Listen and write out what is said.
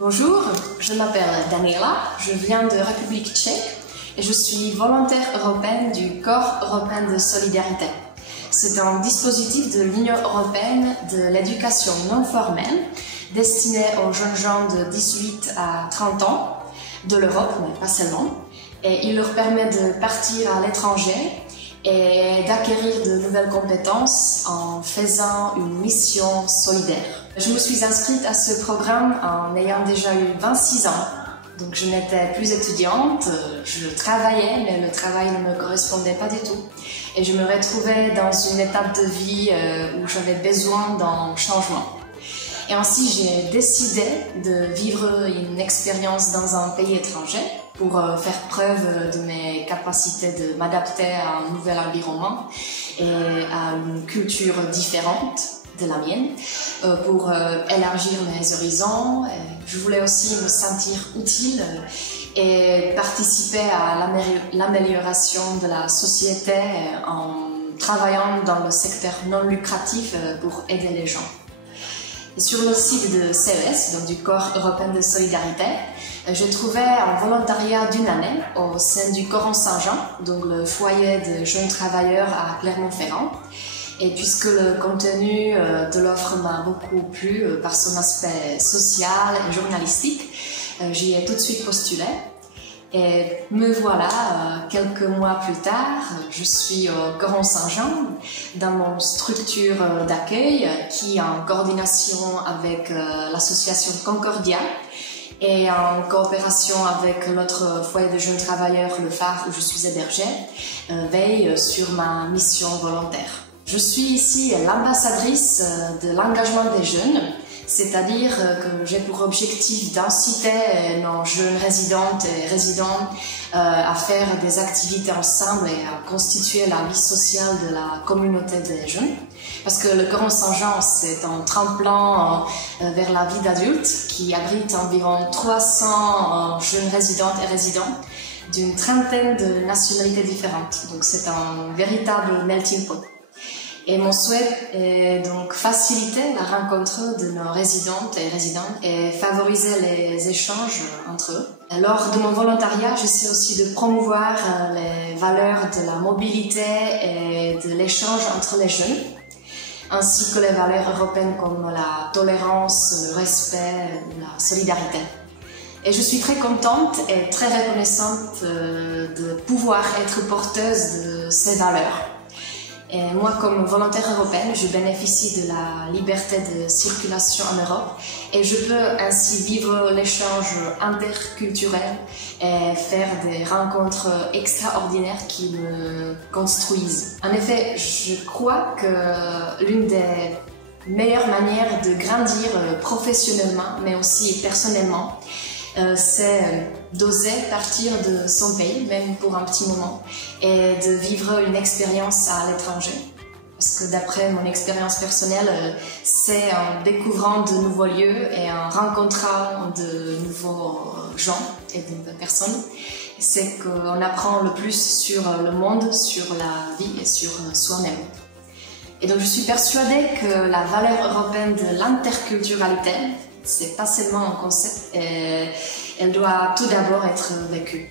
Bonjour, je m'appelle Daniela, je viens de République tchèque et je suis volontaire européenne du Corps européen de solidarité. C'est un dispositif de l'Union européenne de l'éducation non formelle destiné aux jeunes gens de 18 à 30 ans de l'Europe, mais pas seulement. Et il leur permet de partir à l'étranger et d'acquérir de nouvelles compétences en faisant une mission solidaire. Je me suis inscrite à ce programme en ayant déjà eu 26 ans. Donc je n'étais plus étudiante, je travaillais, mais le travail ne me correspondait pas du tout. Et je me retrouvais dans une étape de vie où j'avais besoin d'un changement. Et ainsi, j'ai décidé de vivre une expérience dans un pays étranger pour faire preuve de mes capacités de m'adapter à un nouvel environnement et à une culture différente de la mienne, pour élargir mes horizons. Je voulais aussi me sentir utile et participer à l'amélioration de la société en travaillant dans le secteur non lucratif pour aider les gens. Et sur le site de CES, donc du Corps européen de solidarité, j'ai trouvé un volontariat d'une année au sein du Coron Saint-Jean, donc le foyer de jeunes travailleurs à Clermont-Ferrand. Et puisque le contenu de l'offre m'a beaucoup plu par son aspect social et journalistique, j'y ai tout de suite postulé. Et me voilà, quelques mois plus tard, je suis au Coron Saint-Jean, dans mon structure d'accueil qui est en coordination avec l'association Concordia et en coopération avec l'autre foyer de jeunes travailleurs, le Phare, où je suis hébergée, veille sur ma mission volontaire. Je suis ici l'ambassadrice de l'engagement des jeunes, c'est-à-dire que j'ai pour objectif d'inciter nos jeunes résidentes et résidents à faire des activités ensemble et à constituer la vie sociale de la communauté des jeunes. Parce que le Coron Saint-Jean, c'est un tremplin vers la vie d'adulte qui abrite environ 300 jeunes résidentes et résidents d'une trentaine de nationalités différentes. Donc c'est un véritable melting pot. Et mon souhait est donc faciliter la rencontre de nos résidentes et résidents et favoriser les échanges entre eux. Lors de mon volontariat, j'essaie aussi de promouvoir les valeurs de la mobilité et de l'échange entre les jeunes, ainsi que les valeurs européennes comme la tolérance, le respect, la solidarité. Et je suis très contente et très reconnaissante de pouvoir être porteuse de ces valeurs. Et moi, comme volontaire européenne, je bénéficie de la liberté de circulation en Europe et je peux ainsi vivre l'échange interculturel et faire des rencontres extraordinaires qui me construisent. En effet, je crois que l'une des meilleures manières de grandir professionnellement, mais aussi personnellement, c'est d'oser partir de son pays, même pour un petit moment, et de vivre une expérience à l'étranger. Parce que d'après mon expérience personnelle, c'est en découvrant de nouveaux lieux et en rencontrant de nouveaux gens et de nouvelles personnes, c'est qu'on apprend le plus sur le monde, sur la vie et sur soi-même. Et donc je suis persuadée que la valeur européenne de l'interculturalité, c'est pas seulement un concept, elle doit tout d'abord être vécue.